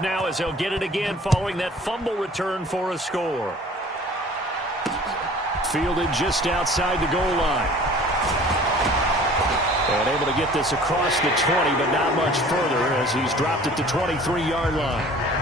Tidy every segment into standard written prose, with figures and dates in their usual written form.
handoff now as he'll get it again following that fumble return for a score. Fielded just outside the goal line. And able to get this across the 20, but not much further as he's dropped it to 23-yard line.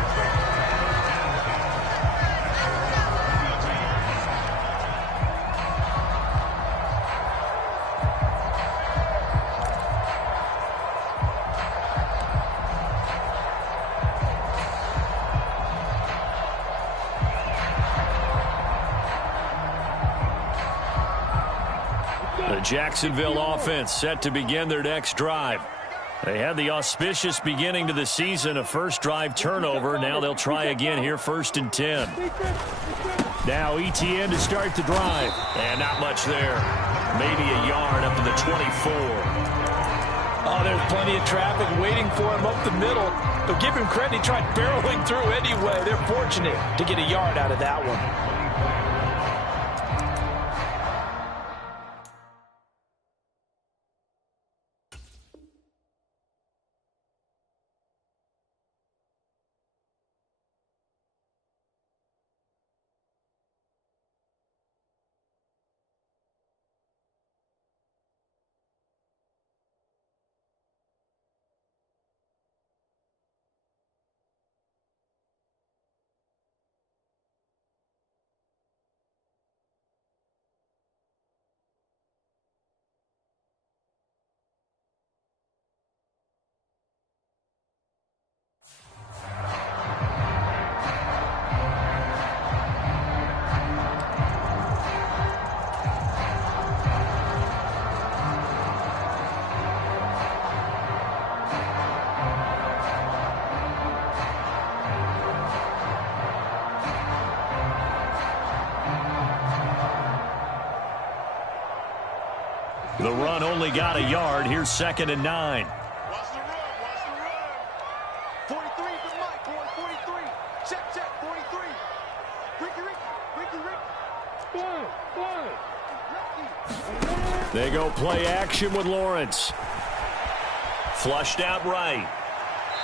The Jacksonville offense set to begin their next drive. They had the auspicious beginning to the season, a first drive turnover. Now they'll try again here, 1st and 10. Now ETN to start the drive. And not much there. Maybe a yard up to the 24. Oh, there's plenty of traffic waiting for him up the middle. But give him credit, he tried barreling through anyway. They're fortunate to get a yard out of that one. The run only got a yard. Here's 2nd and 9. Watch the run. Watch the run. 43 for Mike, boy. 43. Check. 43. Ricky. They go play action with Lawrence. Flushed out right.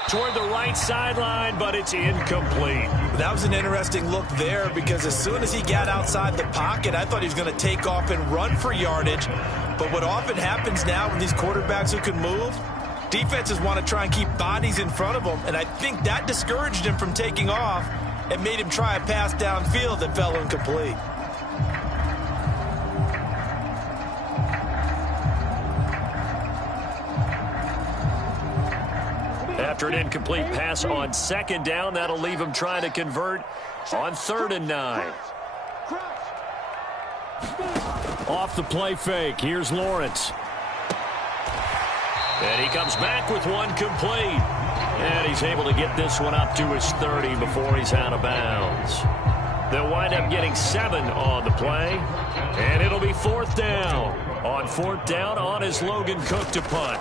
Toward the right sideline, but it's incomplete. That was an interesting look there because as soon as he got outside the pocket, I thought he was going to take off and run for yardage. But what often happens now with these quarterbacks who can move, defenses want to try and keep bodies in front of them. And I think that discouraged him from taking off and made him try a pass downfield that fell incomplete. After an incomplete pass on 2nd down, that'll leave him trying to convert on 3rd and 9. Off the play fake, here's Lawrence. And he comes back with one complete. And he's able to get this one up to his 30 before he's out of bounds. They'll wind up getting 7 on the play. And it'll be 4th down. On 4th down, on is Logan Cook to punt.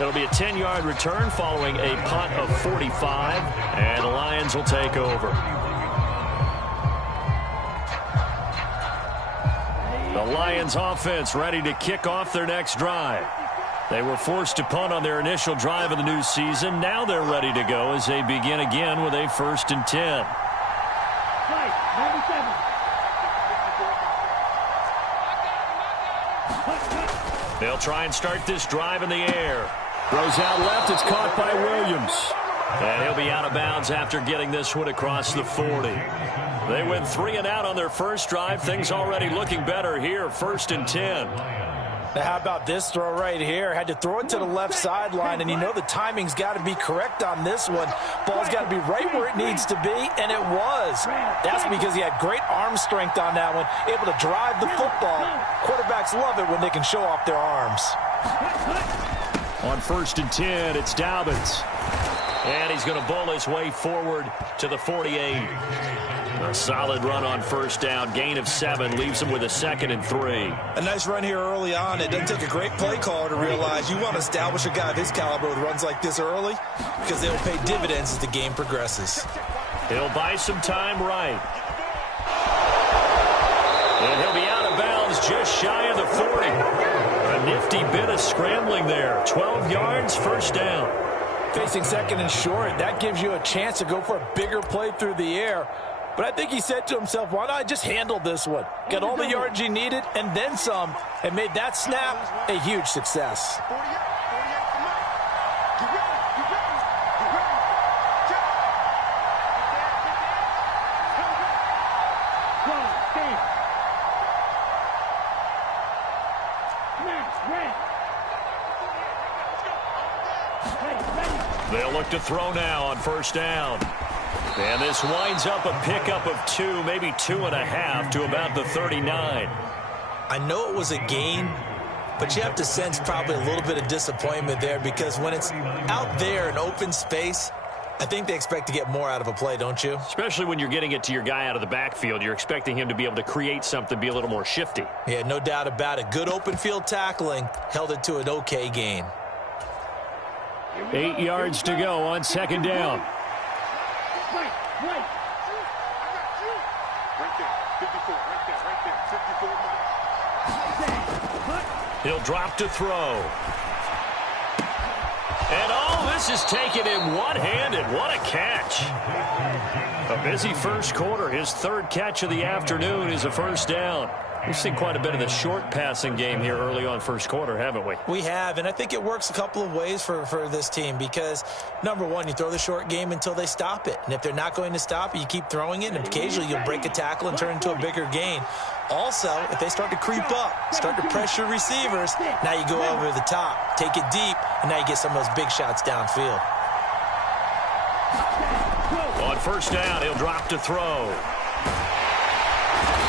It'll be a 10-yard return following a punt of 45, and the Lions will take over. The Lions offense ready to kick off their next drive. They were forced to punt on their initial drive of the new season. Now they're ready to go as they begin again with a 1st and 10. They'll try and start this drive in the air. Throws out left. It's caught by Williams. And he'll be out of bounds after getting this one across the 40. They went 3 and out on their first drive. Things already looking better here. 1st and 10. Now how about this throw right here? Had to throw it to the left sideline, and you know the timing's got to be correct on this one. Ball's got to be right where it needs to be, and it was. That's because he had great arm strength on that one, able to drive the football. Quarterbacks love it when they can show off their arms. On 1st and 10, it's Dobbins. And he's going to bowl his way forward to the 48. A solid run on 1st down. Gain of 7 leaves him with a 2nd and 3. A nice run here early on. It doesn't take a great play caller to realize you want to establish a guy of his caliber with runs like this early because they will pay dividends as the game progresses. He'll buy some time right. And he'll be out just shy of the 40. A nifty bit of scrambling there. 12 yards, first down. Facing second and short, that gives you a chance to go for a bigger play through the air. But I think he said to himself, why not just handle this one? Got all the yards he needed and then some, and made that snap a huge success. 48 for Mike. Get ready, get ready, get ready. Check. They'll look to throw now on first down. And this winds up a pickup of 2, maybe 2.5 to about the 39. I know it was a gain, but you have to sense probably a little bit of disappointment there because when it's out there in open space, I think they expect to get more out of a play, don't you? Especially when you're getting it to your guy out of the backfield. You're expecting him to be able to create something, be a little more shifty. Yeah, no doubt about it. Good open field tackling held it to an okay gain. 8 yards to go on second down. Right there, 54, right there, 54 Mike. He'll drop to throw. And oh, this is taken in one-handed. What a catch. A busy first quarter. His third catch of the afternoon is a first down. We've seen quite a bit of the short passing game here early on first quarter, haven't we? We have, and I think it works a couple of ways for this team because, number one, you throw the short game until they stop it. And if they're not going to stop it, you keep throwing it, and occasionally you'll break a tackle and turn into a bigger gain. Also, if they start to creep up, start to pressure receivers, now you go over the top, take it deep, and now you get some of those big shots downfield. On first down, he'll drop to throw.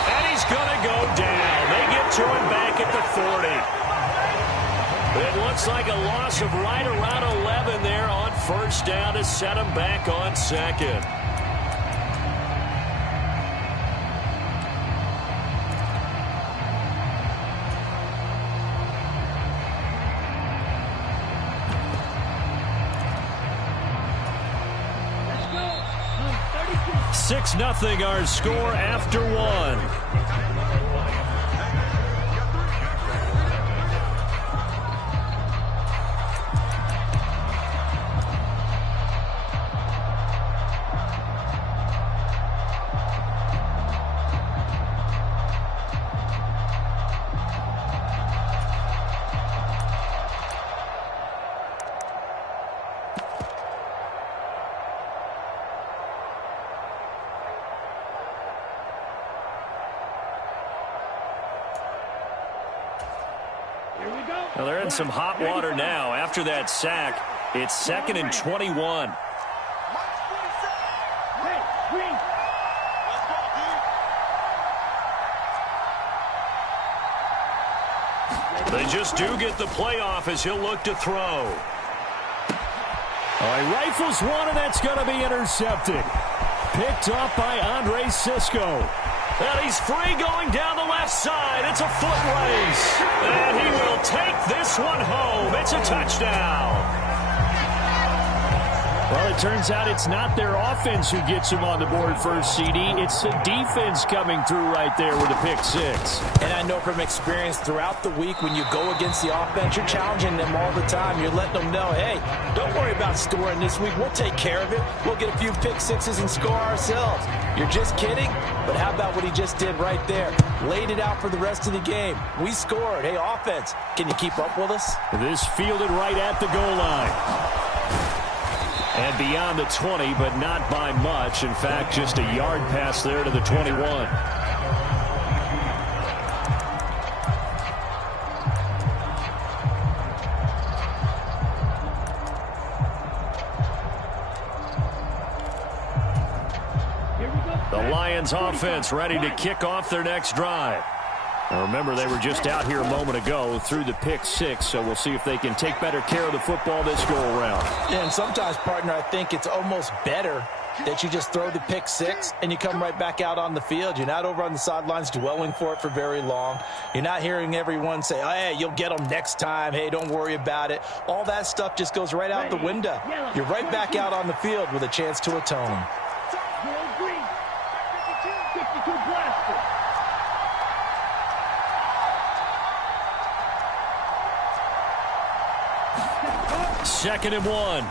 And he's going to go down. They get to him back at the 40. It looks like a loss of right around 11 there on first down to set him back on second. Let's go. 6-0 our score after one. Well, they're in some hot water now. After that sack, it's 2nd and 21. Hey, Green. Let's go, They just do get the playoff as he'll look to throw. He rifles one, and that's going to be intercepted. Picked up by Andre Cisco. And he's free going down the left side. It's a foot race. And he will take this one home. It's a touchdown. Well, it turns out it's not their offense who gets them on the board first, CD. It's the defense coming through right there with a pick six. And I know from experience throughout the week when you go against the offense, you're challenging them all the time. You're letting them know, hey, don't worry about scoring this week. We'll take care of it. We'll get a few pick sixes and score ourselves. You're just kidding? But how about what he just did right there? Laid it out for the rest of the game. We scored. Hey, offense, can you keep up with us? This fielded right at the goal line. And beyond the 20, but not by much. In fact, just a yard pass there to the 21. The Lions offense ready to kick off their next drive. Now remember, they were just out here a moment ago through the pick six, so we'll see if they can take better care of the football this go-around. Yeah, and sometimes, partner, I think it's almost better that you just throw the pick six and you come right back out on the field. You're not over on the sidelines dwelling for it for very long. You're not hearing everyone say, oh, hey, you'll get them next time. Hey, don't worry about it. All that stuff just goes right out the window. You're right back out on the field with a chance to atone. Green. 52 blaster. 2nd and 1. And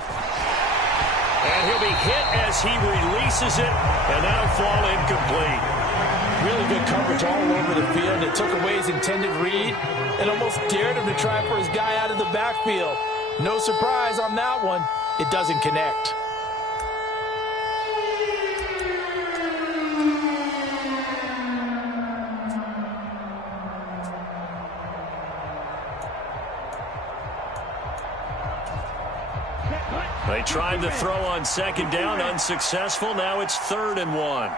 he'll be hit as he releases it, and that'll fall incomplete. Really good coverage all over the field. It took away his intended read and almost dared him to try for his guy out of the backfield. No surprise on that one. It doesn't connect. They tried to throw on 2nd down, unsuccessful. Now it's 3rd and 1.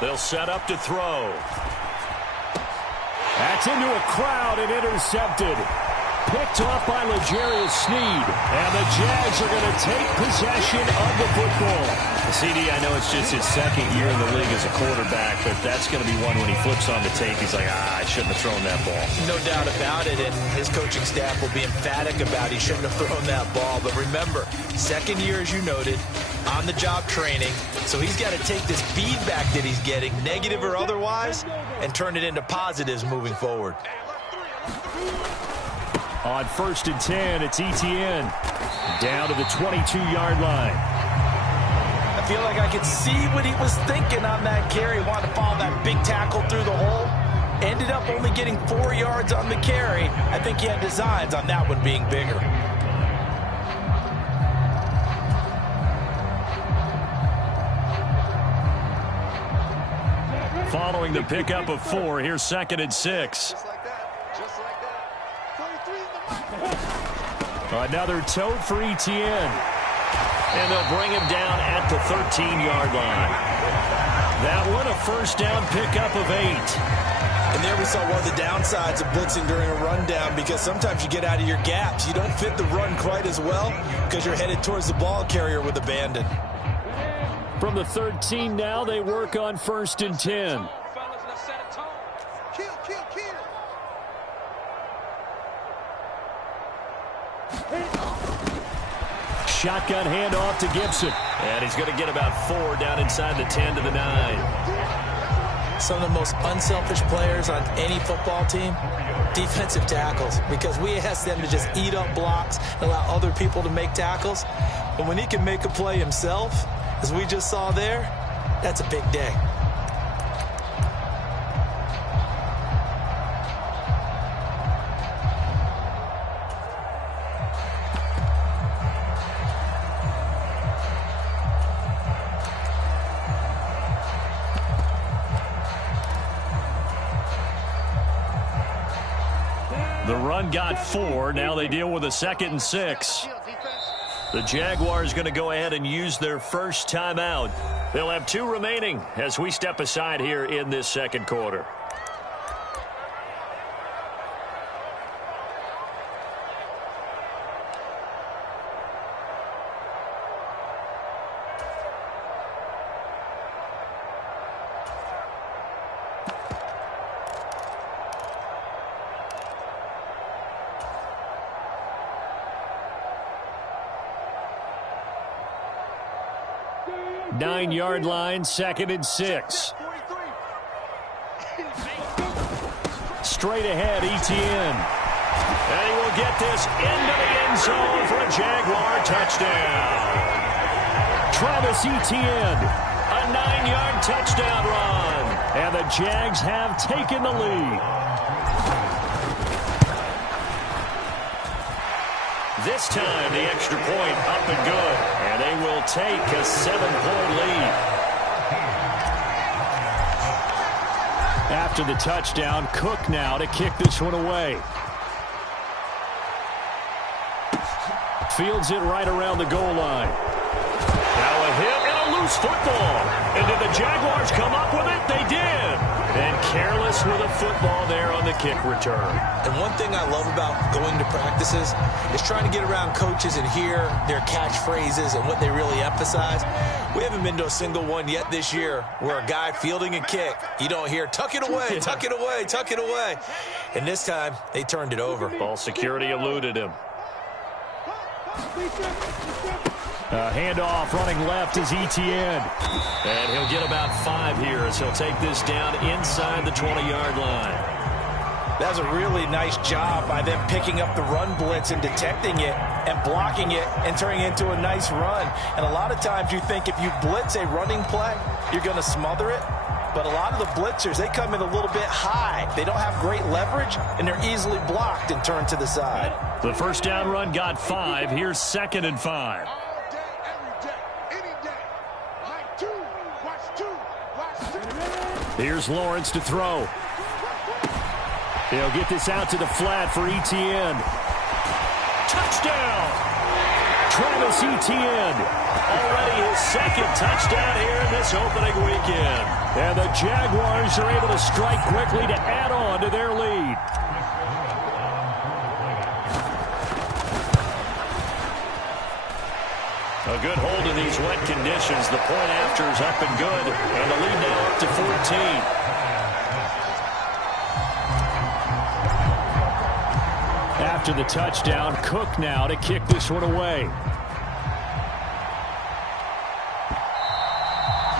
They'll set up to throw. That's into a crowd and intercepted. Picked off by L'Jarius Sneed. And the Jags are going to take possession of the football. CD, I know it's just his 2nd year in the league as a quarterback, but that's going to be one when he flips on the tape. He's like, I shouldn't have thrown that ball. No doubt about it, and his coaching staff will be emphatic about he shouldn't have thrown that ball. But remember, 2nd year, as you noted, on-the-job training. So he's got to take this feedback that he's getting, negative or otherwise, and turn it into positives moving forward. On 1st and 10, it's Etienne. Down to the 22-yard line. I feel like I could see what he was thinking on that carry. Wanted to follow that big tackle through the hole. Ended up only getting 4 yards on the carry. I think he had designs on that one being bigger. Following the pickup of 4, here's 2nd and 6. Just like that. Just like that. 23 in the Another tote for Etienne. And they'll bring him down at the 13-yard line. That one, a 1st down pickup of 8. And there we saw one of the downsides of blitzing during a rundown, because sometimes you get out of your gaps. You don't fit the run quite as well because you're headed towards the ball carrier with abandon. From the 13 now, they work on 1st and 10. Kill, kill, kill. Shotgun handoff to Gibson. And he's going to get about 4 down inside the 10 to the 9. Some of the most unselfish players on any football team, defensive tackles, because we ask them to just eat up blocks and allow other people to make tackles. But when he can make a play himself, as we just saw there, that's a big day. The run got 4. Now they deal with a 2nd and 6. The Jaguars going to go ahead and use their first timeout. They'll have 2 remaining as we step aside here in this 2nd quarter. Nine-yard line, 2nd and 6. Straight ahead, Etienne. And he will get this into the end zone for a Jaguar touchdown. Travis Etienne, a 9-yard touchdown run. And the Jags have taken the lead. This time, the extra point up and good. And they will take a 7-point lead. After the touchdown, Cook now to kick this one away. Fields it right around the goal line. Now a hit and a loose football. And did the Jaguars come up with it? They did. And careless with a football there on the kick return. And one thing I love about going to practices is trying to get around coaches and hear their catchphrases and what they really emphasize. We haven't been to a single one yet this year where a guy fielding a kick, you don't hear, tuck it away, tuck it away, tuck it away. And this time, they turned it over. Ball security eluded him. Handoff running left is Etienne. And he'll get about 5 here as he'll take this down inside the 20-yard line. That's a really nice job by them picking up the run blitz and detecting it and blocking it and turning it into a nice run. And a lot of times you think if you blitz a running play, you're going to smother it. But a lot of the blitzers, they come in a little bit high. They don't have great leverage, and they're easily blocked and turned to the side. The first down run got 5. Here's 2nd and 5. All day, every day, any day. Like two, watch two. Here's Lawrence to throw. He'll get this out to the flat for Etienne. Touchdown! Travis Etienne. Already his 2nd touchdown here in this opening weekend. And the Jaguars are able to strike quickly to add on to their lead. A good hold in these wet conditions. The point after is up and good. And the lead now up to 14. After the touchdown, Cook now to kick this one away.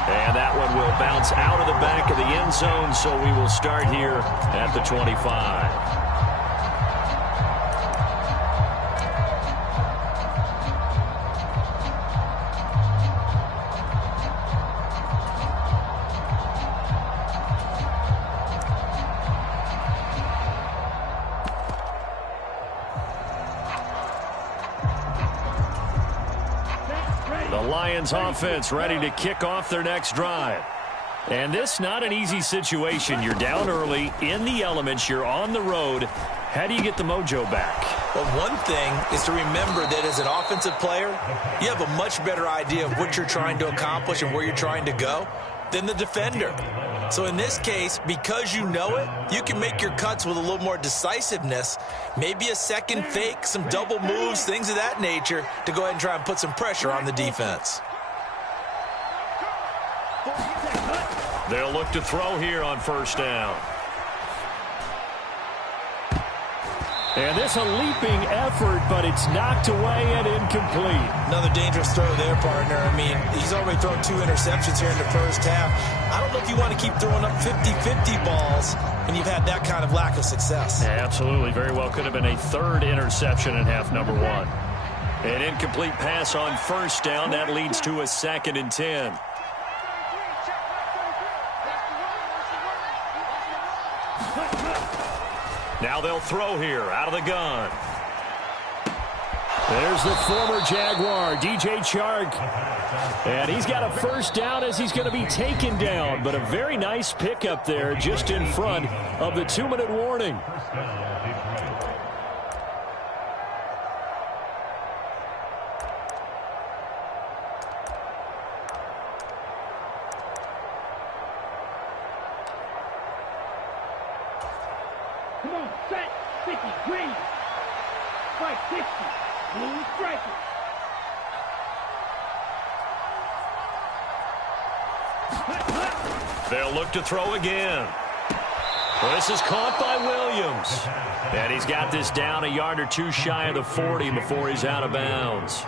And that one will bounce out of the back of the end zone, so we will start here at the 25. Lions offense ready to kick off their next drive. And this not an easy situation. You're down early, in the elements, you're on the road. How do you get the mojo back? Well, one thing is to remember that as an offensive player, you have a much better idea of what you're trying to accomplish and where you're trying to go than the defender. So in this case, because you know it, you can make your cuts with a little more decisiveness, maybe a second fake, some double moves, things of that nature, to go ahead and try and put some pressure on the defense. They'll look to throw here on first down. And this a leaping effort, but it's knocked away and incomplete. Another dangerous throw there, partner. I mean, he's already thrown 2 interceptions here in the first half. I don't know if you want to keep throwing up 50-50 balls when you've had that kind of lack of success. Yeah, absolutely. Very well could have been a 3rd interception in half number 1. An incomplete pass on first down. That leads to a 2nd and 10. Now they'll throw here out of the gun. There's the former Jaguar, DJ Chark. And he's got a first down as he's going to be taken down. But a very nice pickup there just in front of the 2-minute warning. Come on, set, 50, green. Strike 60, blue striker. They'll look to throw again. Well, this is caught by Williams. And he's got this down a yard or 2 shy of the 40 before he's out of bounds.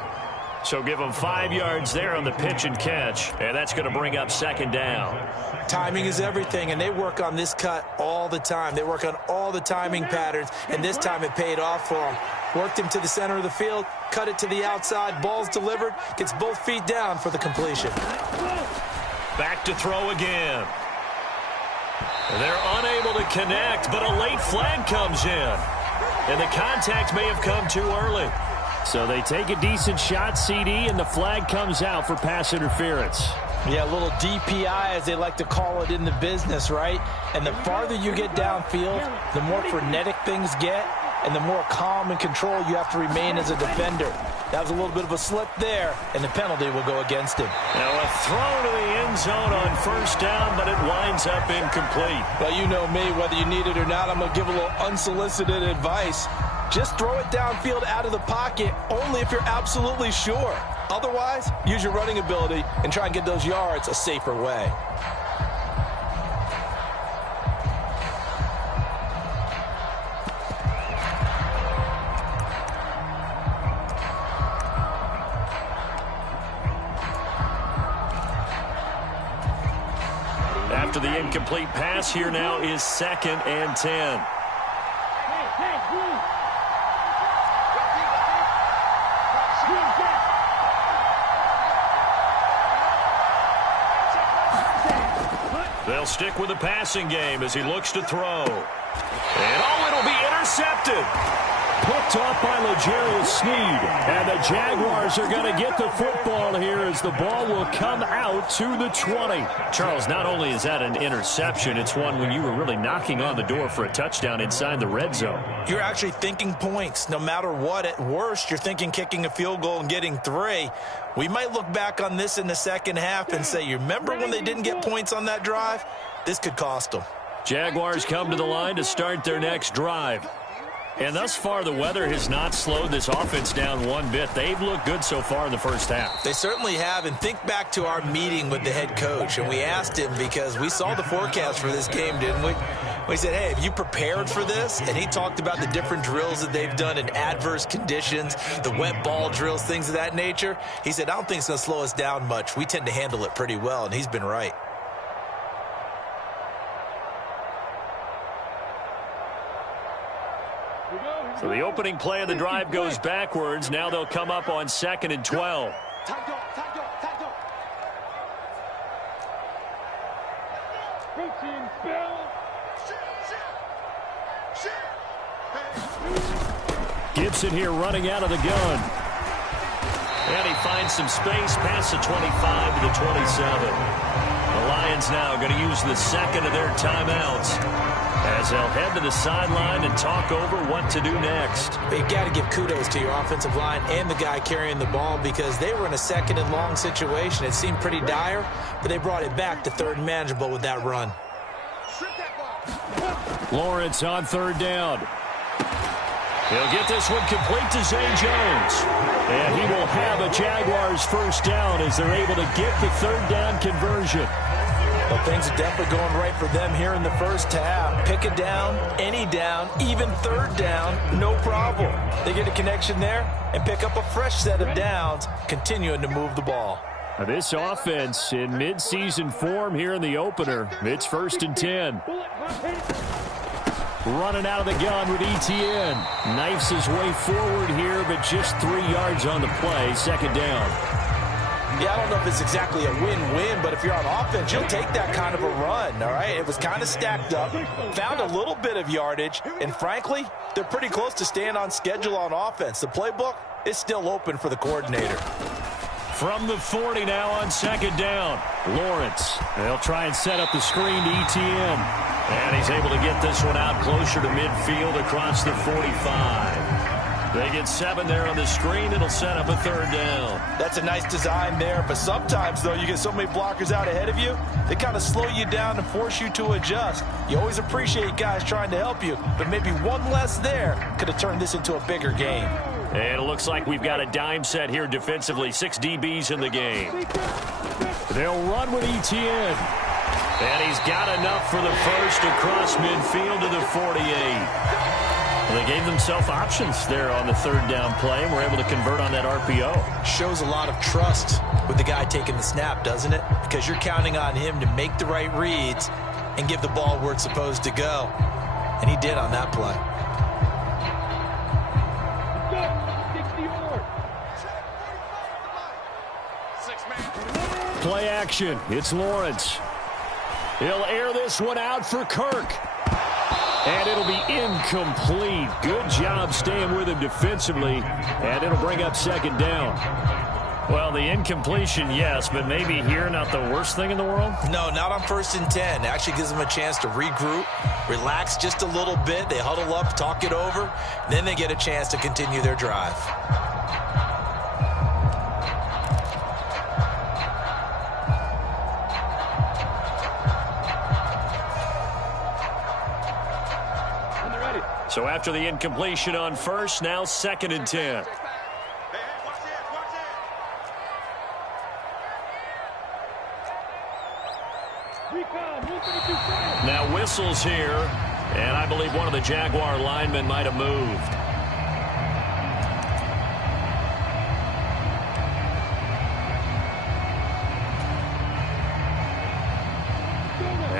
So give him 5 yards there on the pitch and catch. And that's going to bring up 2nd down. Timing is everything, and they work on this cut all the time. They work on all the timing patterns, and this time it paid off for them. Worked him to the center of the field, cut it to the outside, ball's delivered, gets both feet down for the completion. Back to throw again. They're unable to connect, but a late flag comes in. And the contact may have come too early. So they take a decent shot, CD, and the flag comes out for pass interference. Yeah, a little DPI, as they like to call it in the business, right? And the farther you get downfield, the more frenetic things get, and the more calm and control you have to remain as a defender. That was a little bit of a slip there, and the penalty will go against him. Now a throw to the end zone on first down, but it winds up incomplete. Well, you know me, whether you need it or not, I'm going to give a little unsolicited advice. Just throw it downfield out of the pocket only if you're absolutely sure. Otherwise, use your running ability and try and get those yards a safer way. after the incomplete pass. Here now is 2nd and 10. They'll stick with the passing game as he looks to throw. And it'll be intercepted. Picked off by L'Jarius Sneed. And the Jaguars are going to get the football here as the ball will come out to the 20. Charles, not only is that an interception, it's one when you were really knocking on the door for a touchdown inside the red zone. You're actually thinking points. No matter what, at worst, you're thinking kicking a field goal and getting 3. We might look back on this in the second half and say, you remember when they didn't get points on that drive? This could cost them. Jaguars come to the line to start their next drive. And thus far, the weather has not slowed this offense down one bit. They've looked good so far in the first half. They certainly have. And think back to our meeting with the head coach. And we asked him, because we saw the forecast for this game, didn't we? We said, hey, have you prepared for this? And he talked about the different drills that they've done in adverse conditions, the wet ball drills, things of that nature. He said, I don't think it's going to slow us down much. We tend to handle it pretty well, and he's been right. So the opening play of the drive goes backwards. Now they'll come up on 2nd and 12. Gibson here running out of the gun. And he finds some space past the 25 to the 27. The Lions now going to use the second of their timeouts as they'll head to the sideline and talk over what to do next. You've got to give kudos to your offensive line and the guy carrying the ball, because they were in a 2nd and long situation. It seemed pretty dire, but they brought it back to 3rd and manageable with that run. Lawrence on 3rd down. He'll get this one complete to Zay Jones. And he will have a Jaguars first down as they're able to get the 3rd down conversion. Well, things are definitely going right for them here in the first half. Pick a down, any down, even 3rd down, no problem. They get a connection there and pick up a fresh set of downs, continuing to move the ball. Now this offense in midseason form here in the opener. It's 1st and 10. Running out of the gun with Etienne. Knifes his way forward here, but just 3 yards on the play. 2nd down. Yeah, I don't know if it's exactly a win-win, but if you're on offense, you'll take that kind of a run, all right? It was kind of stacked up, found a little bit of yardage, and frankly, they're pretty close to staying on schedule on offense. The playbook is still open for the coordinator. From the 40 now on 2nd down. Lawrence. They'll try and set up the screen to Etienne. And he's able to get this one out closer to midfield across the 45. They get 7 there on the screen. It'll set up a 3rd down. That's a nice design there, but sometimes, though, you get so many blockers out ahead of you, they kind of slow you down and force you to adjust. You always appreciate guys trying to help you, but maybe one less there could have turned this into a bigger game. And it looks like we've got a dime set here defensively. 6 DBs in the game. They'll run with Etienne. And he's got enough for the first across midfield to the 48. Well, they gave themselves options there on the 3rd down play and were able to convert on that RPO. Shows a lot of trust with the guy taking the snap, doesn't it? Because you're counting on him to make the right reads and give the ball where it's supposed to go. And he did on that play. Play action. It's Lawrence. He'll air this one out for Kirk. And it'll be incomplete. Good job staying with him defensively. And it'll bring up 2nd down. Well, the incompletion, yes, but maybe here not the worst thing in the world? No, not on 1st and 10. It actually gives them a chance to regroup, relax just a little bit. They huddle up, talk it over. Then they get a chance to continue their drive. So after the incompletion on 1st, now 2nd and 10. Now whistles here, and I believe one of the Jaguar linemen might have moved.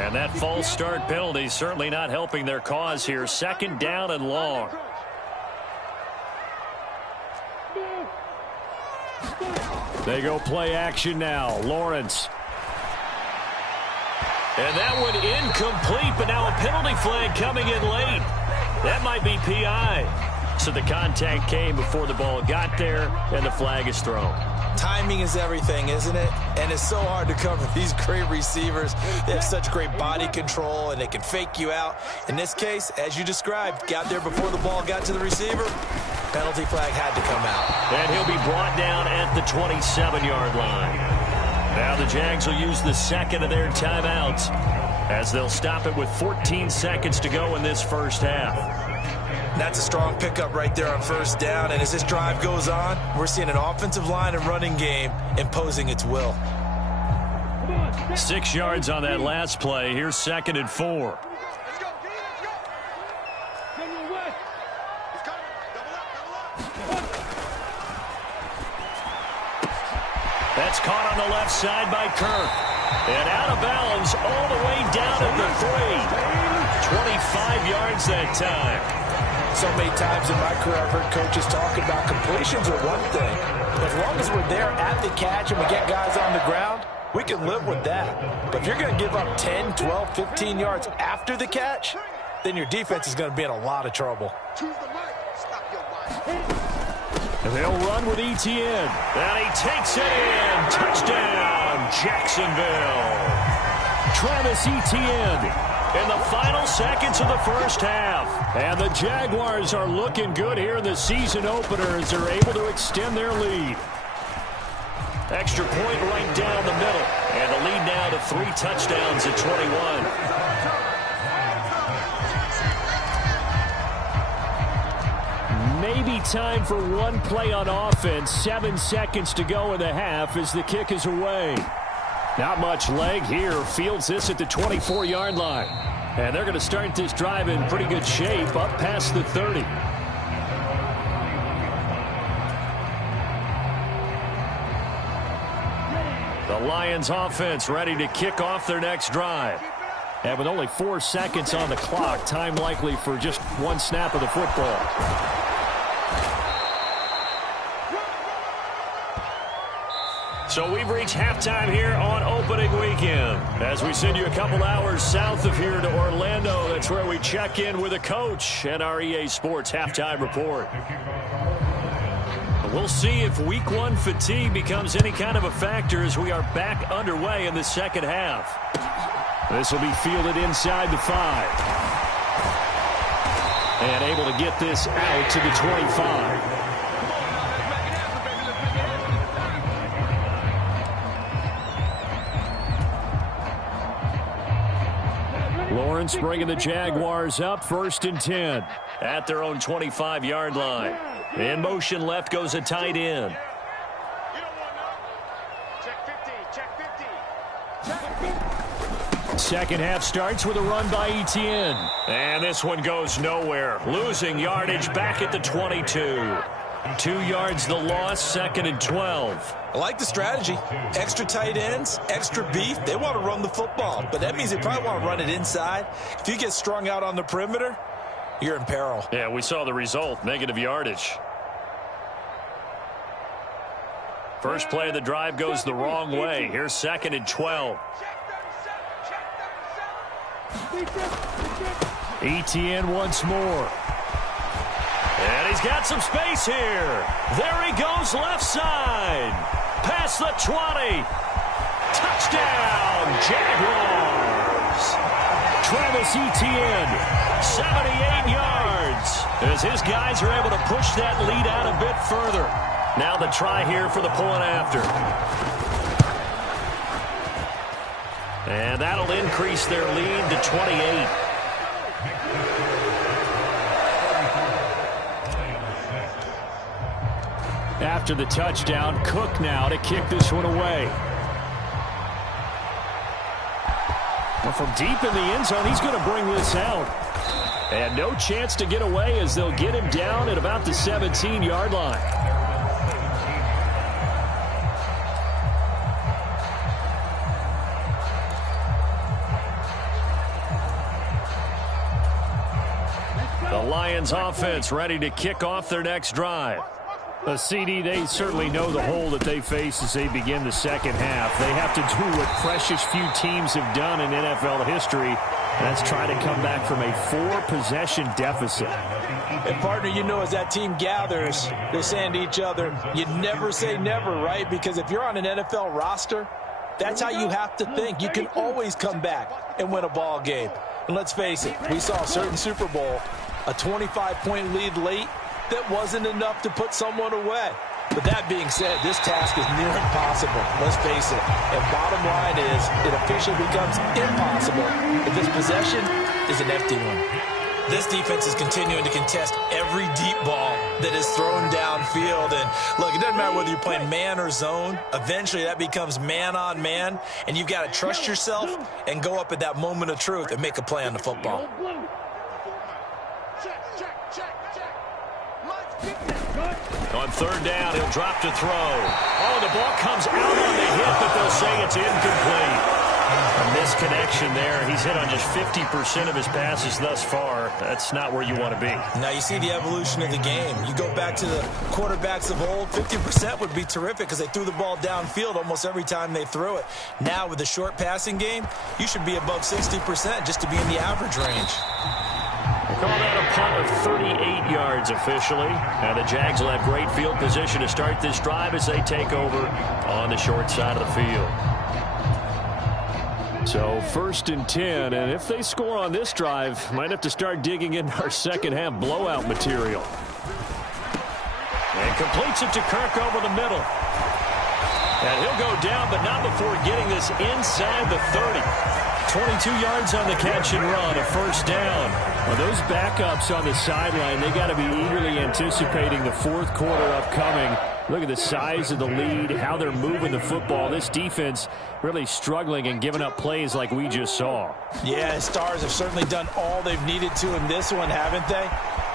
And that false start penalty certainly not helping their cause here. Second down and long. They go play action now. Lawrence. And that one incomplete, but now a penalty flag coming in late. That might be PI. So the contact came before the ball got there, and the flag is thrown. Timing is everything, isn't it? And it's so hard to cover these great receivers. They have such great body control, and they can fake you out. In this case, as you described, got there before the ball got to the receiver. Penalty flag had to come out. And he'll be brought down at the 27-yard line. Now the Jags will use the second of their timeouts as they'll stop it with 14 seconds to go in this first half. That's a strong pickup right there on first down. And as this drive goes on, we're seeing an offensive line and running game imposing its will. 6 yards on that last play. Here's 2nd and 4. That's caught on the left side by Kirk. And out of bounds all the way down at the 3. 25 yards that time. So many times in my career I've heard coaches talking about completions are one thing. As long as we're there at the catch and we get guys on the ground, we can live with that. But if you're going to give up 10, 12, 15 yards after the catch, then your defense is going to be in a lot of trouble. They'll run with Etienne. And he takes it in. Touchdown, Jacksonville. Travis Etienne in the final seconds of the first half. And the Jaguars are looking good here in the season opener as they're able to extend their lead. Extra point right down the middle. And the lead now to 3 touchdowns at 21. Maybe time for one play on offense. 7 seconds to go in the half as the kick is away. Not much leg here. Fields this at the 24-yard line. And they're going to start this drive in pretty good shape up past the 30. The Lions offense ready to kick off their next drive. And with only 4 seconds on the clock, time likely for just one snap of the football. So we've reached halftime here on opening weekend. As we send you a couple hours south of here to Orlando, that's where we check in with a coach and our EA Sports halftime report. We'll see if week 1 fatigue becomes any kind of a factor as we are back underway in the second half. This will be fielded inside the 5. And able to get this out to the 25. Lawrence bringing the Jaguars up 1st and 10 at their own 25-yard line. In motion left goes a tight end. Second half starts with a run by Etienne. And this one goes nowhere. Losing yardage back at the 22. 2 yards the loss, 2nd and 12. I like the strategy. Extra tight ends, extra beef. They want to run the football, but that means they probably want to run it inside. If you get strung out on the perimeter, you're in peril. Yeah, we saw the result, negative yardage. First play of the drive goes the wrong way. Here's 2nd and 12. Etienne once more. And he's got some space here. There he goes left side. Past the 20. Touchdown, Jaguars. Travis Etienne, 78 yards. As his guys are able to push that lead out a bit further. Now the try here for the point after. And that'll increase their lead to 28. After the touchdown, Cook now to kick this one away. Well, from deep in the end zone, he's going to bring this out. And no chance to get away as they'll get him down at about the 17-yard line. Lions offense ready to kick off their next drive. CD, they certainly know the hole that they face as they begin the second half. They have to do what precious few teams have done in NFL history, and that's try to come back from a 4-possession deficit. And, partner, you know, as that team gathers, they're saying to each other, you never say never, right? Because if you're on an NFL roster, that's how you have to think. You can always come back and win a ball game. And let's face it, we saw a certain Super Bowl, a 25-point lead late, that wasn't enough to put someone away. But that being said, this task is near impossible. Let's face it. And bottom line is, it officially becomes impossible if this possession is an empty one. This defense is continuing to contest every deep ball that is thrown downfield. And look, it doesn't matter whether you're playing man or zone. Eventually, that becomes man on man. And you've got to trust yourself and go up at that moment of truth and make a play on the football. On third down, he'll drop to throw. Oh, the ball comes out on the hit, but they'll say it's incomplete. A misconnection there. He's hit on just 50% of his passes thus far. That's not where you want to be. Now you see the evolution of the game. You go back to the quarterbacks of old, 50% would be terrific because they threw the ball downfield almost every time they threw it. Now with the short passing game, you should be above 60% just to be in the average range. Call that a punt of 38 yards officially. And the Jags will have great field position to start this drive as they take over on the short side of the field. So 1st and 10, and if they score on this drive, might have to start digging into our second half blowout material. And completes it to Kirk over the middle. And he'll go down, but not before getting this inside the 30. 22 yards on the catch and run, a first down. Well, those backups on the sideline, they got to be eagerly anticipating the fourth quarter upcoming. Look at the size of the lead, how they're moving the football. This defense really struggling and giving up plays like we just saw. Yeah, Stars have certainly done all they've needed to in this one, haven't they?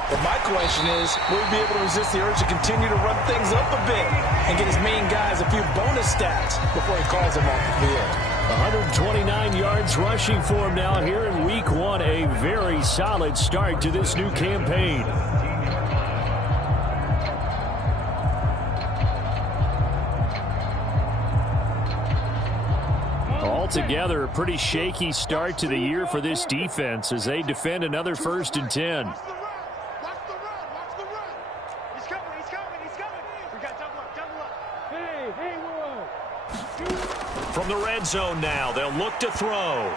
But my question is, will he be able to resist the urge to continue to run things up a bit and get his main guys a few bonus stats before he calls them off the field? 129 yards rushing for him now here in week 1. A very solid start to this new campaign. Altogether, a pretty shaky start to the year for this defense as they defend another 1st and 10. Watch the run. He's coming. We got double up. Hey, whoa. From the red zone now, they'll look to throw.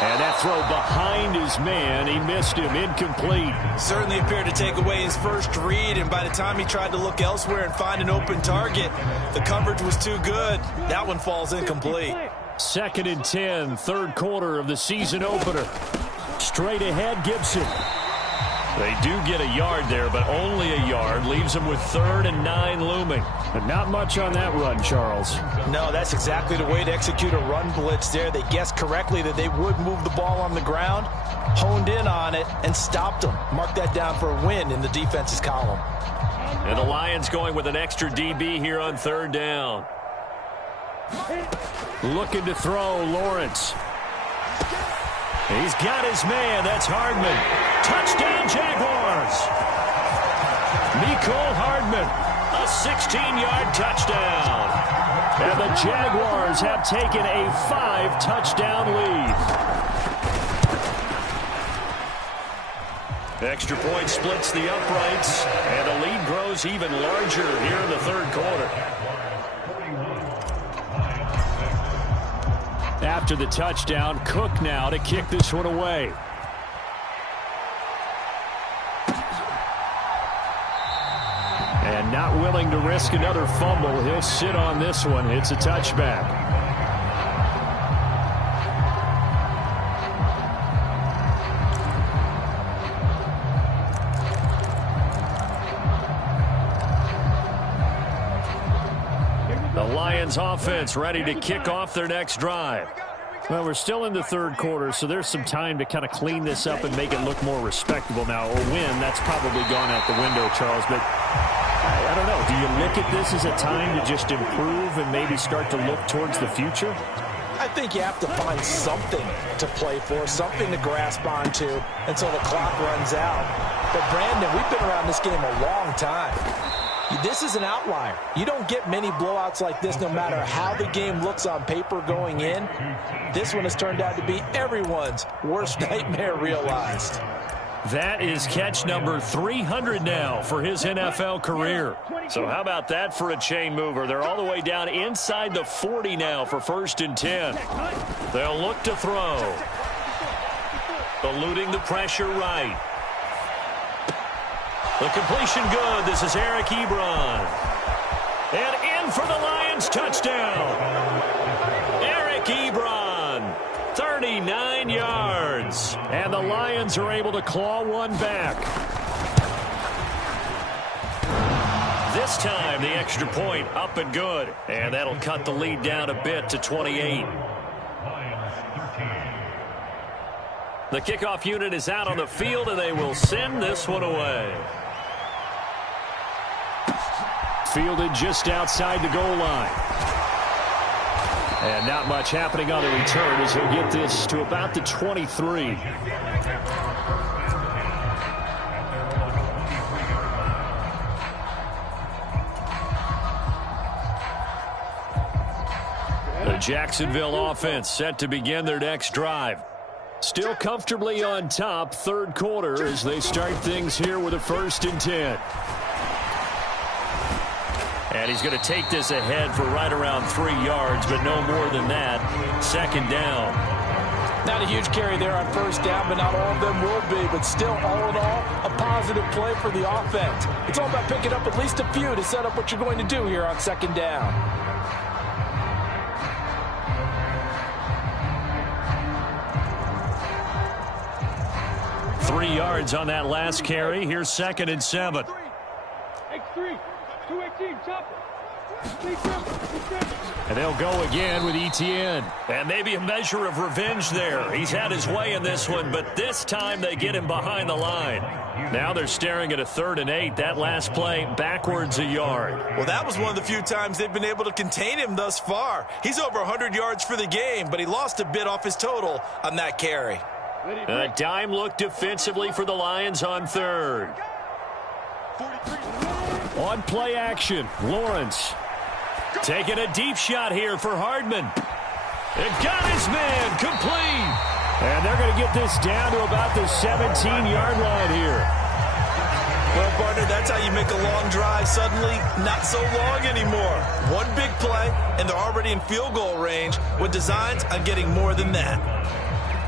And that throw behind his man, he missed him, incomplete. Certainly appeared to take away his first read, and by the time he tried to look elsewhere and find an open target, the coverage was too good. That one falls incomplete. 2nd and 10, third quarter of the season opener. Straight ahead, Gibson. They do get a yard there, but only a yard. Leaves them with 3rd and 9 looming. But not much on that run, Charles. No, that's exactly the way to execute a run blitz there. They guessed correctly that they would move the ball on the ground, honed in on it, and stopped them. Mark that down for a win in the defense's column. And the Lions going with an extra DB here on 3rd down. Looking to throw, Lawrence. He's got his man. That's Hardman. Touchdown, Jaguars. Mecole Hardman, a 16-yard touchdown. And the Jaguars have taken a 5-touchdown lead. Extra point splits the uprights, and the lead grows even larger here in the 3rd quarter. After the touchdown, Cook now to kick this one away. And not willing to risk another fumble. He'll sit on this one. It's a touchback. The Lions offense ready to kick off their next drive. Well, we're still in the 3rd quarter, so there's some time to kind of clean this up and make it look more respectable now. A win, that's probably gone out the window, Charles, but I don't know. Do you look at this as a time to just improve and maybe start to look towards the future? I think you have to find something to play for, something to grasp onto until the clock runs out. But, Brandon, we've been around this game a long time. This is an outlier. You don't get many blowouts like this no matter how the game looks on paper going in. This one has turned out to be everyone's worst nightmare realized. That is catch number 300 now for his NFL career. So how about that for a chain mover? They're all the way down inside the 40 now for 1st and 10. They'll look to throw. Eluding the pressure right. The completion good. This is Eric Ebron. And in for the Lions touchdown. Eric Ebron, 39 yards. And the Lions are able to claw one back. This time the extra point up and good. And that'll cut the lead down a bit to 28. The kickoff unit is out on the field, and they will send this one away. Fielded just outside the goal line. And not much happening on the return as he'll get this to about the 23. The Jacksonville offense set to begin their next drive. Still comfortably on top, 3rd quarter as they start things here with a 1st and 10. And he's going to take this ahead for right around 3 yards, but no more than that. 2nd down. Not a huge carry there on 1st down, but not all of them will be. But still, all in all, a positive play for the offense. It's all about picking up at least a few to set up what you're going to do here on 2nd down. Three yards on that last carry. Here's 2nd and 7. X3, 218, chopper. And they'll go again with Etienne. And maybe a measure of revenge there. He's had his way in this one, but this time they get him behind the line. Now they're staring at a 3rd and 8. That last play backwards a yard. Well, that was one of the few times they've been able to contain him thus far. He's over 100 yards for the game, but he lost a bit off his total on that carry. A dime look defensively for the Lions on 3rd. On play action, Lawrence taking a deep shot here for Hardman. It got his man complete. And they're going to get this down to about the 17-yard line here. Well, partner, that's how you make a long drive suddenly not so long anymore. One big play, and they're already in field goal range with designs on getting more than that.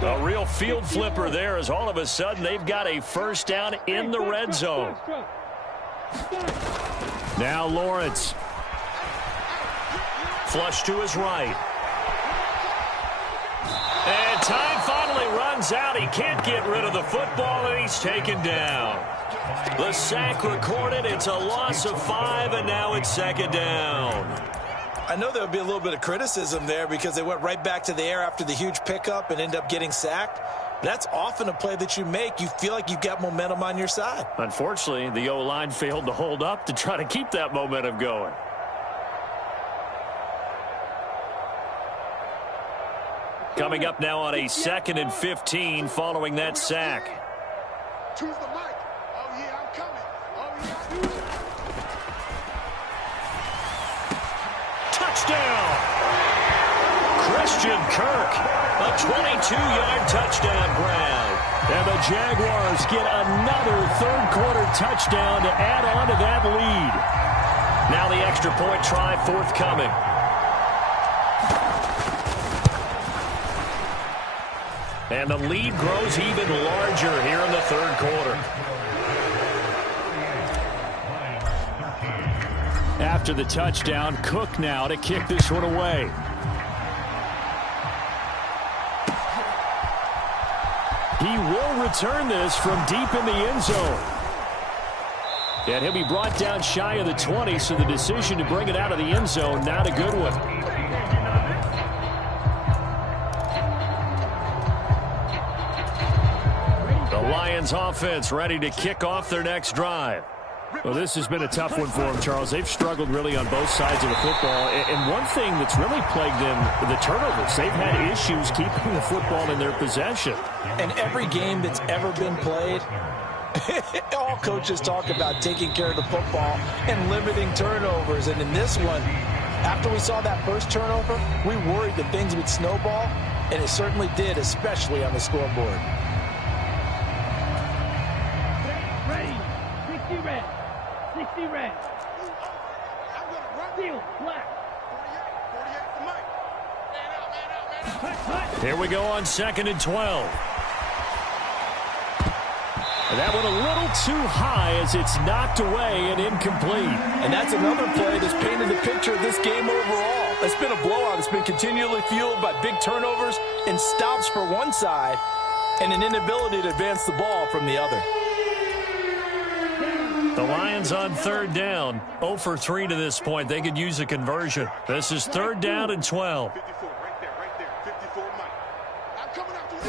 A real field flipper there as all of a sudden they've got a 1st down in the red zone. Now Lawrence. Flush to his right. And time finally runs out. He can't get rid of the football, and he's taken down. The sack recorded. It's a loss of 5, and now it's 2nd down. I know there would be a little bit of criticism there because they went right back to the air after the huge pickup and end up getting sacked. That's often a play that you make. You feel like you've got momentum on your side. Unfortunately, the O-line failed to hold up to try to keep that momentum going. Coming up now on a 2nd and 15 following that sack. Choose the mic. Oh, yeah, I'm coming. Oh, yeah. Touchdown! Christian Kirk, a 22-yard touchdown grab. And the Jaguars get another 3rd quarter touchdown to add on to that lead. Now the extra point try forthcoming. And the lead grows even larger here in the 3rd quarter. After the touchdown, Cook now to kick this one away. He will return this from deep in the end zone. And he'll be brought down shy of the 20, so the decision to bring it out of the end zone, not a good one. The Lions offense ready to kick off their next drive. Well, this has been a tough one for them, Charles. They've struggled really on both sides of the football. And one thing that's really plagued them, the turnovers. They've had issues keeping the football in their possession. And every game that's ever been played, All coaches talk about taking care of the football and limiting turnovers. And in this one, after we saw that first turnover, we worried that things would snowball, and it certainly did, especially on the scoreboard. Ready. 60 red. 60 red. Steel, black. 48 for Mike. Here we go on 2nd and 12. And that one a little too high as it's knocked away and incomplete. And that's another play that's painted the picture of this game overall. It's been a blowout. It's been continually fueled by big turnovers and stops for one side and an inability to advance the ball from the other. The Lions on 3rd down. 0 for 3 to this point. They could use a conversion. This is 3rd down and 12. 54, right there. 54, Mike. I'm coming after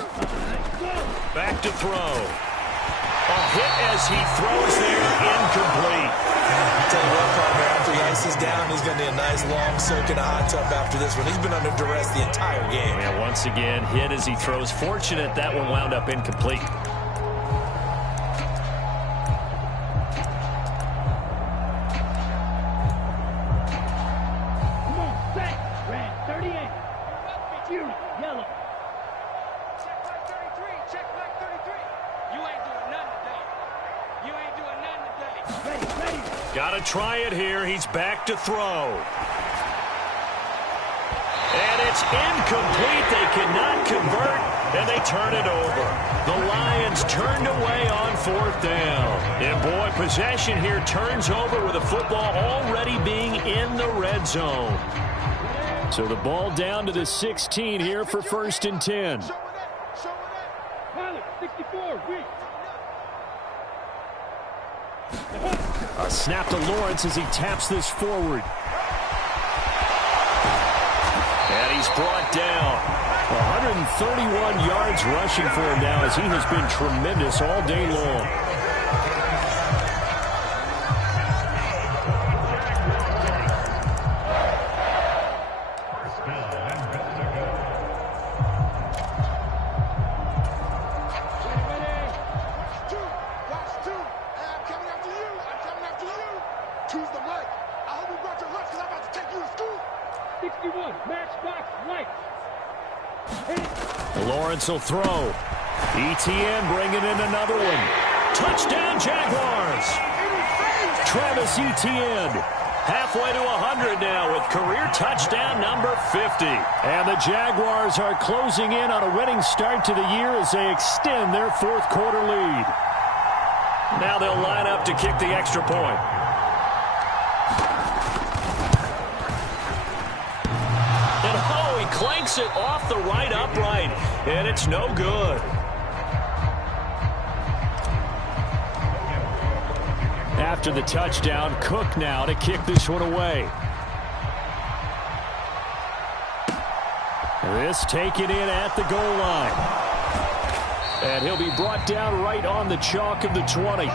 you. Back to throw. A hit as he throws there, incomplete. I'll tell you what, partner, after he ices down, he's going to need a nice long soak in a hot tub after this one. He's been under duress the entire game. And once again, hit as he throws. Fortunate that one wound up incomplete. Come on, set. Red, 38. Fury, yellow. Check Mike 33. Check Mike 33. You ain't doing nothing today. You ain't doing nothing today. Ready. Got to try it here. He's back to throw. And it's incomplete. They cannot convert, and they turn it over. The Lions turned away on 4th down. And boy, possession here turns over with the football already being in the red zone. So the ball down to the 16 here for 1st and 10. Pilot, 64, reach. A snap to Lawrence as he taps this forward. And he's brought down. 131 yards rushing for him now as he has been tremendous all day long. Lawrence will throw. ETN bringing in another one. Touchdown, Jaguars. Travis Etienne halfway to 100 now with career touchdown number 50. And the Jaguars are closing in on a winning start to the year as they extend their 4th quarter lead. Now they'll line up to kick the extra point. Clanks it off the right upright, and it's no good. After the touchdown, Cook now to kick this one away. This taken in at the goal line. And he'll be brought down right on the chalk of the 20.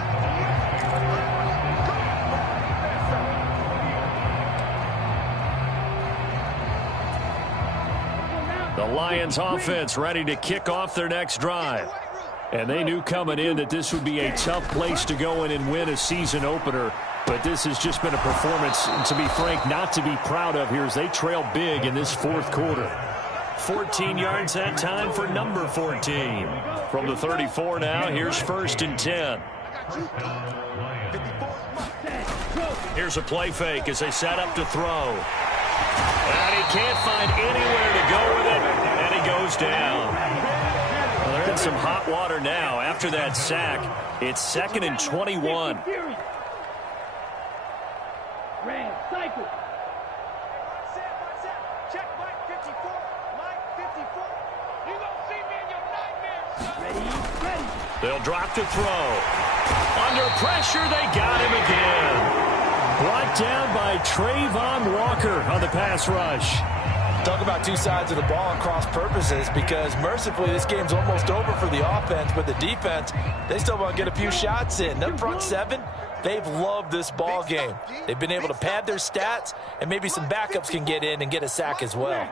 The Lions offense ready to kick off their next drive. And they knew coming in that this would be a tough place to go in and win a season opener. But this has just been a performance, to be frank, not to be proud of here as they trail big in this 4th quarter. 14 yards that time for number 14. From the 34 now, here's 1st and 10. Here's a play fake as they set up to throw. And he can't find anywhere to go with it, and he goes down. Well, they're in some hot water now. After that sack, it's 2nd and 21. Red, cycle. Check Mike 54. Mike 54. You gonna see me in your nightmares, son. Ready. They'll drop to throw. Under pressure, they got him again. Brought down by Trayvon Walker on the pass rush. Talk about two sides of the ball and cross purposes, because mercifully this game's almost over for the offense, but the defense, they still want to get a few shots in. Their front 7, they've loved this ball game. They've been able to pad their stats, and maybe some backups can get in and get a sack as well.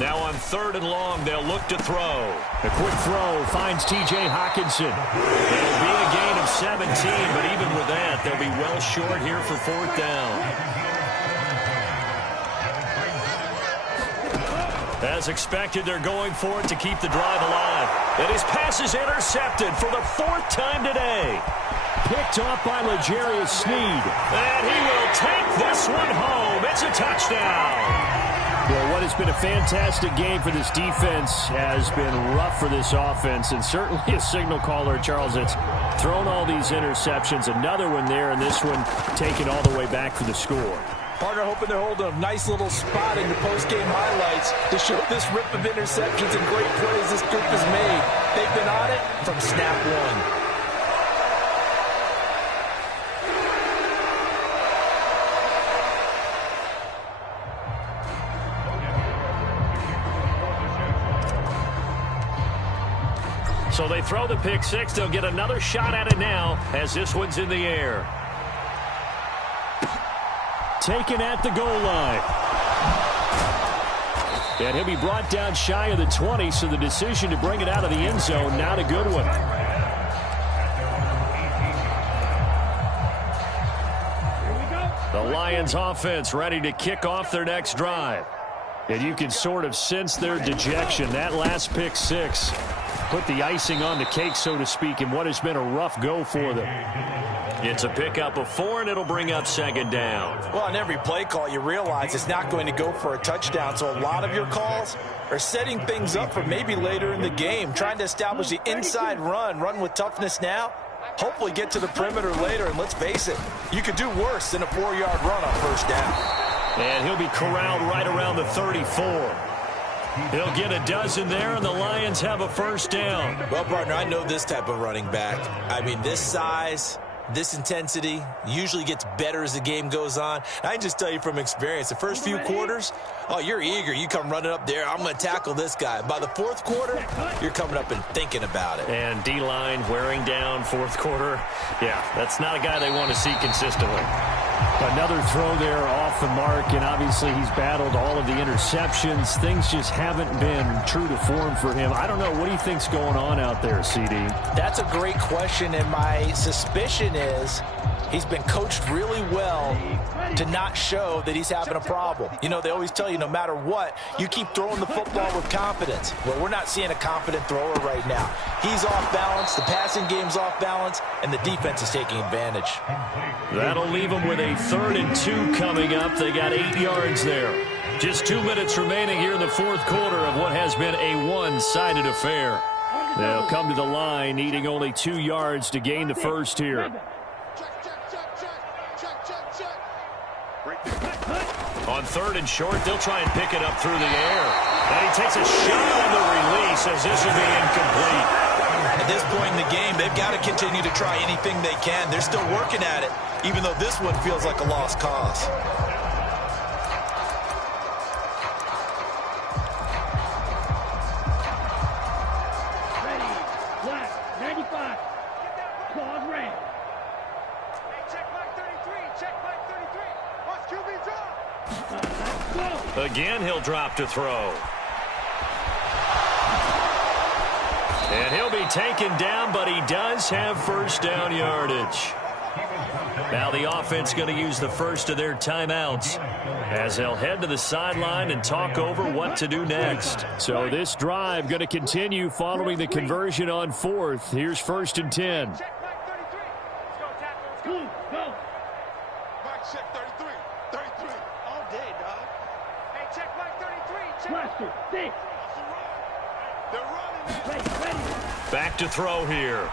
Now on 3rd and long, they'll look to throw. A quick throw finds T.J. Hockenson. It'll be a gain of 17, but even with that, they'll be well short here for 4th down. As expected, they're going for it to keep the drive alive. And his pass is intercepted for the 4th time today. Picked off by L'Jarius Sneed. And he will take this one home. It's a touchdown. Well, what has been a fantastic game for this defense has been rough for this offense, and certainly a signal caller, Charles, that's thrown all these interceptions. Another one there, and this one taken all the way back for the score. Partner hoping they're holding a nice little spot in the post-game highlights to show this rip of interceptions and great plays this group has made. They've been on it from snap one. So they throw the pick six. They'll get another shot at it now as this one's in the air. Taken at the goal line. And he'll be brought down shy of the 20, so the decision to bring it out of the end zone, not a good one. The Lions offense ready to kick off their next drive. And you can sort of sense their dejection. That last pick six put the icing on the cake, so to speak, in what has been a rough go for them. It's a pickup of 4, and it'll bring up 2nd down. Well, on every play call, you realize it's not going to go for a touchdown, so a lot of your calls are setting things up for maybe later in the game, trying to establish the inside run with toughness now, hopefully get to the perimeter later, and let's face it, you could do worse than a 4-yard run on 1st down. And he'll be corralled right around the 34. He'll get a dozen there, and the Lions have a 1st down. Well, partner, I know this type of running back. I mean, this size, this intensity usually gets better as the game goes on. I can just tell you from experience, the first few quarters, oh, you're eager. You come running up there, I'm going to tackle this guy. By the 4th quarter, you're coming up and thinking about it. And D-line wearing down 4th quarter. Yeah, that's not a guy they want to see consistently. Another throw there off the mark, and obviously he's battled all of the interceptions. Things just haven't been true to form for him. I don't know. What do you think's going on out there, CD? That's a great question, and my suspicion is he's been coached really well to not show that he's having a problem. You know, they always tell you no matter what, you keep throwing the football with confidence. Well, we're not seeing a confident thrower right now. He's off balance, the passing game's off balance, and the defense is taking advantage. That'll leave them with a 3rd and 2 coming up. They got 8 yards there. Just 2 minutes remaining here in the 4th quarter of what has been a one-sided affair. They'll come to the line, needing only 2 yards to gain the first here. On 3rd and short, they'll try and pick it up through the air. And he takes a shot on the release as this will be incomplete. At this point in the game, they've got to continue to try anything they can. They're still working at it, even though this one feels like a lost cause. Ready, black, 95, claws red. Hey, check mark 33, check mark 33. Watch QB drop. Let's go. Again, he'll drop to throw. And he'll be taken down, but he does have 1st down yardage. Now the offense going to use the first of their timeouts as they'll head to the sideline and talk over what to do next. So this drive going to continue following the conversion on 4th. Here's 1st and 10. Check mark 33. Let's go, tackle. Let's go. Go. Mark check 33. 33. All day, dog. Hey, check mark 33. Check. Blaster, 6. They're running. Ready. Back to throw here.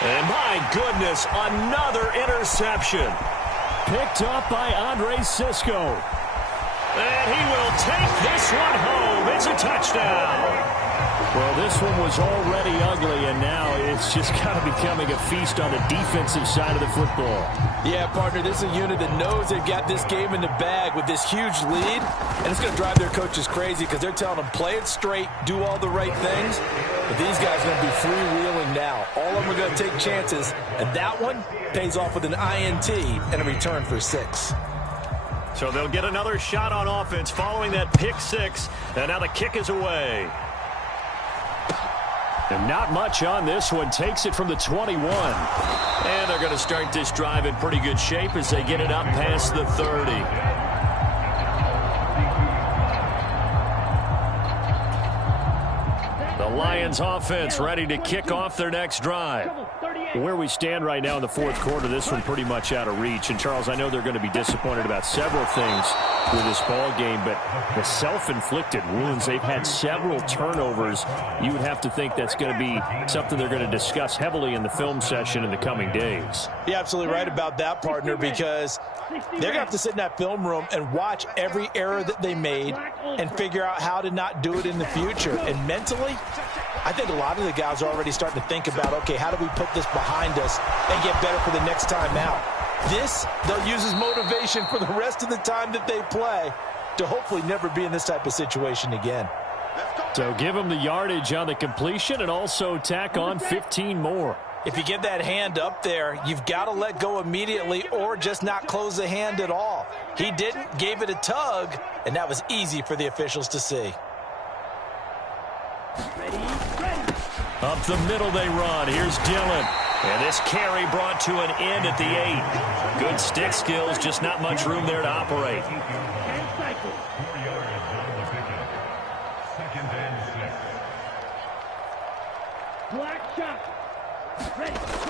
And my goodness, another interception. Picked up by Andre Sisco. And he will take this one home. It's a touchdown. Well, this one was already ugly, and now it's just kind of becoming a feast on the defensive side of the football. Yeah, partner, this is a unit that knows they've got this game in the bag with this huge lead, and it's going to drive their coaches crazy because they're telling them play it straight, do all the right things. But these guys are going to be freewheeling now. All of them are going to take chances, and that one pays off with an INT and a return for 6. So they'll get another shot on offense following that pick 6, and now the kick is away. And not much on this one. Takes it from the 21. And they're going to start this drive in pretty good shape as they get it up past the 30. The Lions offense ready to kick off their next drive. Where we stand right now in the fourth quarter, this one pretty much out of reach. And, Charles, I know they're going to be disappointed about several things with this ball game, but the self-inflicted wounds, they've had several turnovers. You would have to think that's going to be something they're going to discuss heavily in the film session in the coming days. You're absolutely right about that, partner, because they're going to have to sit in that film room and watch every error that they made and figure out how to not do it in the future. And mentally, I think a lot of the guys are already starting to think about, okay, how do we put this behind us and get better for the next time out? This, they'll use as motivation for the rest of the time that they play to hopefully never be in this type of situation again. So give them the yardage on the completion and also tack on 15 more. If you get that hand up there, you've got to let go immediately or just not close the hand at all. He didn't, gave it a tug, and that was easy for the officials to see. Up the middle they run. Here's Dillon. And this carry brought to an end at the 8. Good stick skills, just not much room there to operate.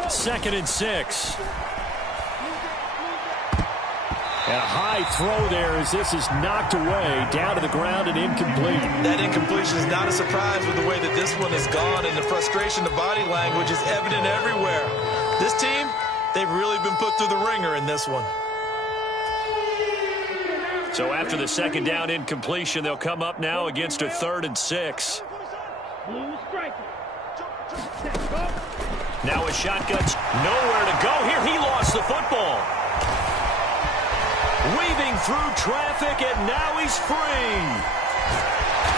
Second and 6. And a high throw there as this is knocked away, down to the ground and incomplete. That incompletion is not a surprise with the way that this one has gone, and the frustration, the body language is evident everywhere. This team, they've really been put through the ringer in this one. So after the second down incompletion, they'll come up now against a 3rd and 6. Now with shotguns, nowhere to go here. He lost the football. Weaving through traffic, and now he's free.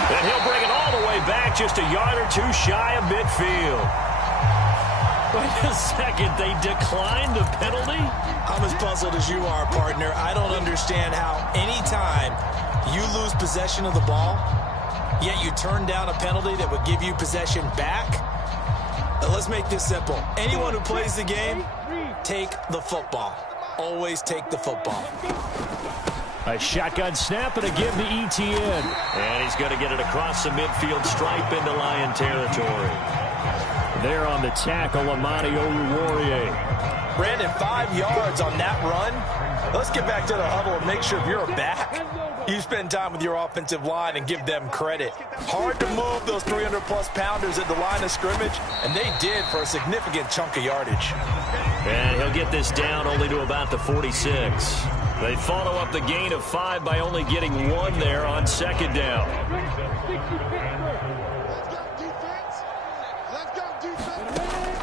And he'll bring it all the way back, just a yard or two shy of midfield. Wait a second, they declined the penalty? I'm as puzzled as you are, partner. I don't understand how anytime you lose possession of the ball, yet you turn down a penalty that would give you possession back. Let's make this simple. Anyone who plays the game, take the football. Always take the football. A shotgun snap and a give to ETN. And he's going to get it across the midfield stripe into Lion territory. There on the tackle, Amani Oruwariye. Brandon, 5 yards on that run. Let's get back to the huddle and make sure if you're a back, you spend time with your offensive line and give them credit. Hard to move those 300-plus pounders at the line of scrimmage, and they did for a significant chunk of yardage. And he'll get this down only to about the 46. They follow up the gain of 5 by only getting 1 there on second down.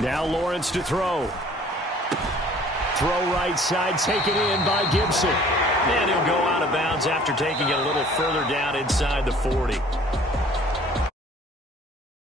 Now Lawrence to throw. Throw right side, taken in by Gibson. And he'll go out of bounds after taking it a little further down inside the 40.